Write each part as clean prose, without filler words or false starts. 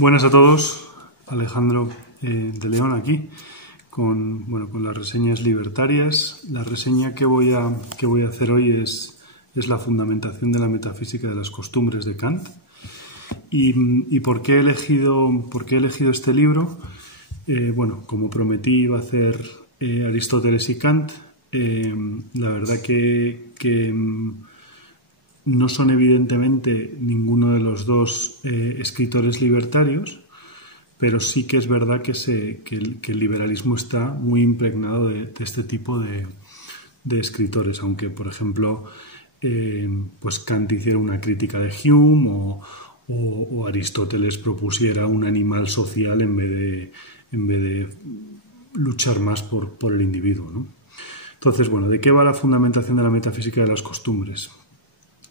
Buenas a todos, Alejandro de León aquí con las reseñas libertarias. La reseña que voy a hacer hoy es la fundamentación de la metafísica de las costumbres de Kant. ¿Y por qué he elegido este libro? Como prometí iba a hacer Aristóteles y Kant, la verdad que no son evidentemente ninguno de los dos escritores libertarios, pero sí que es verdad que el liberalismo está muy impregnado de este tipo de escritores, aunque, por ejemplo, Kant hiciera una crítica de Hume o Aristóteles propusiera un animal social en vez de luchar más por el individuo, ¿no? Entonces, ¿de qué va la fundamentación de la metafísica de las costumbres?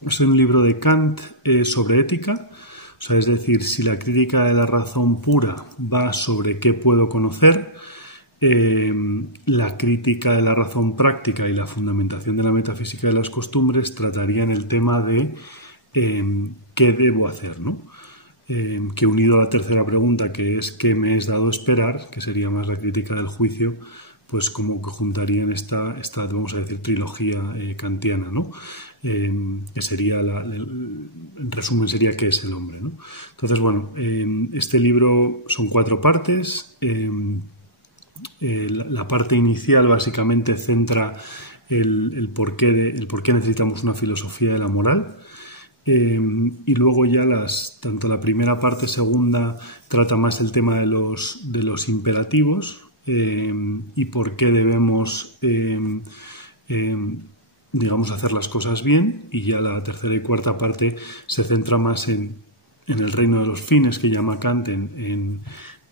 Es un libro de Kant sobre ética, es decir, si la crítica de la razón pura va sobre qué puedo conocer, la crítica de la razón práctica y la fundamentación de la metafísica de las costumbres tratarían el tema de qué debo hacer, ¿no? Que unido a la tercera pregunta, que es ¿qué me es dado esperar?, que sería más la crítica del juicio, pues como que juntarían esta vamos a decir, trilogía kantiana, ¿no? Que sería, en resumen, sería ¿qué es el hombre?, ¿no? Entonces, este libro son 4 partes. La parte inicial básicamente centra el porqué necesitamos una filosofía de la moral. Y luego ya tanto la primera parte, segunda, trata más el tema de los imperativos y por qué debemos hacer las cosas bien, y ya la tercera y cuarta parte se centra más en el reino de los fines, que llama Kant, en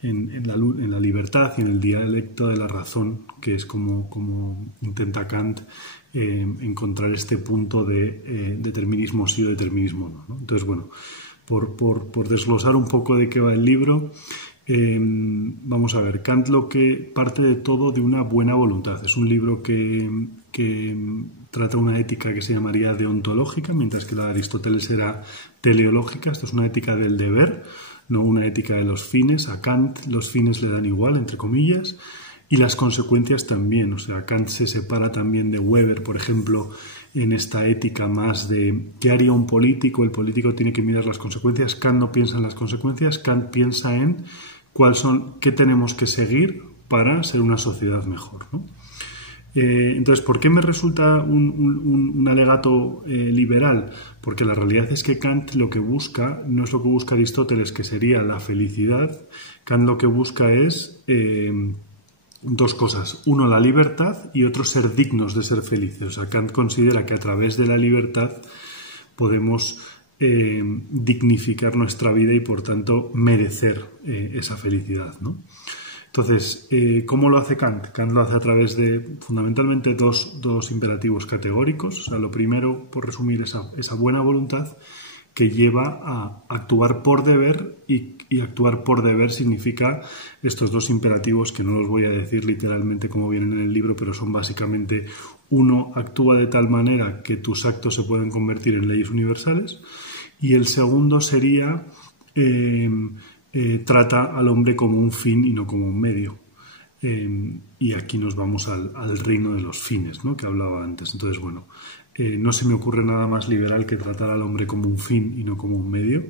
la libertad y en el dialecto de la razón, que es como intenta Kant encontrar este punto de determinismo sí o determinismo no, ¿no? Entonces, por desglosar un poco de qué va el libro, vamos a ver, Kant lo que parte de todo de una buena voluntad. Es un libro que trata una ética que se llamaría deontológica, mientras que la de Aristóteles era teleológica. Esto es una ética del deber, no una ética de los fines. A Kant los fines le dan igual, entre comillas, y las consecuencias también. Kant se separa también de Weber, por ejemplo, en esta ética más de ¿qué haría un político? El político tiene que mirar las consecuencias. Kant no piensa en las consecuencias, Kant piensa en qué tenemos que seguir para ser una sociedad mejor, ¿no? Entonces, ¿por qué me resulta un alegato liberal? Porque la realidad es que Kant lo que busca no es lo que busca Aristóteles, que sería la felicidad. Kant lo que busca es 2 cosas. Uno, la libertad, y otro, ser dignos de ser felices. Kant considera que a través de la libertad podemos dignificar nuestra vida y, por tanto, merecer esa felicidad, ¿no? Entonces, ¿cómo lo hace Kant? Kant lo hace a través de, fundamentalmente, dos imperativos categóricos. Lo primero, por resumir, esa buena voluntad que lleva a actuar por deber, y actuar por deber significa estos 2 imperativos que no los voy a decir literalmente como vienen en el libro, pero son básicamente: uno, actúa de tal manera que tus actos se pueden convertir en leyes universales, y el segundo sería trata al hombre como un fin y no como un medio. Y aquí nos vamos al reino de los fines, ¿no?, que hablaba antes. Entonces, no se me ocurre nada más liberal que tratar al hombre como un fin y no como un medio.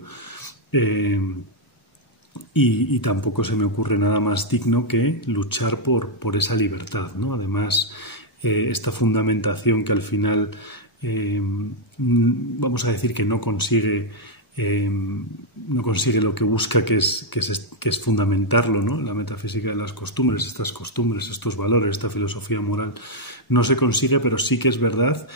Y tampoco se me ocurre nada más digno que luchar por esa libertad, ¿no? Además, esta fundamentación que al final vamos a decir que no consigue lo que busca, que es fundamentarlo, ¿no? La metafísica de las costumbres, estas costumbres, estos valores, esta filosofía moral, no se consigue, pero sí que es verdad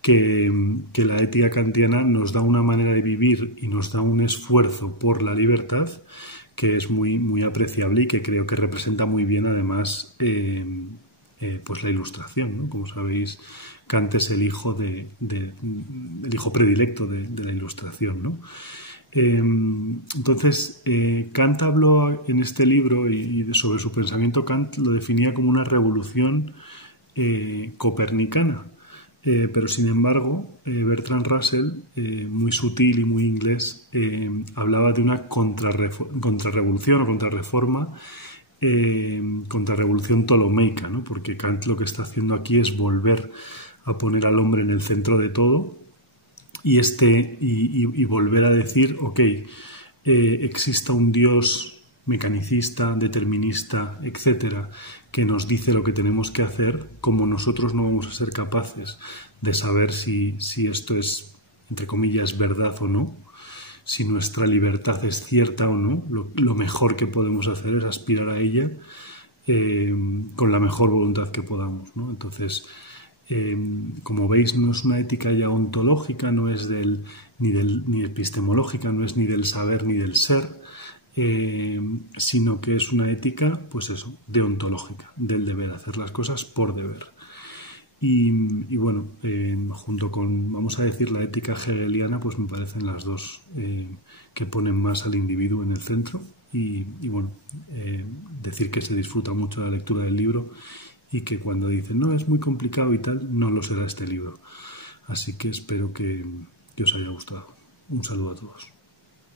que la ética kantiana nos da una manera de vivir y nos da un esfuerzo por la libertad que es muy, muy apreciable, y que creo que representa muy bien, además, la Ilustración, ¿no? Como sabéis, Kant es el hijo el hijo predilecto de la Ilustración, ¿no? Entonces, Kant habló en este libro, y sobre su pensamiento, Kant lo definía como una revolución copernicana. Pero sin embargo, Bertrand Russell, muy sutil y muy inglés, hablaba de una contrarrevolución o contrarreforma, contrarrevolución ptolomeica, ¿no? Porque Kant lo que está haciendo aquí es volver a poner al hombre en el centro de todo y volver a decir, ok, exista un Dios mecanicista, determinista, etcétera, que nos dice lo que tenemos que hacer, como nosotros no vamos a ser capaces de saber si esto es, entre comillas, verdad o no, si nuestra libertad es cierta o no, lo mejor que podemos hacer es aspirar a ella con la mejor voluntad que podamos, ¿no? Entonces, como veis, no es una ética ya ontológica, no es ni epistemológica, no es ni del saber ni del ser, sino que es una ética, pues eso, deontológica, del deber, hacer las cosas por deber. Y bueno, junto con, vamos a decir, la ética hegeliana, pues me parecen las dos que ponen más al individuo en el centro. Y bueno, decir que se disfruta mucho la lectura del libro y que cuando dicen, no, es muy complicado y tal, no lo será este libro. Así que espero que os haya gustado. Un saludo a todos.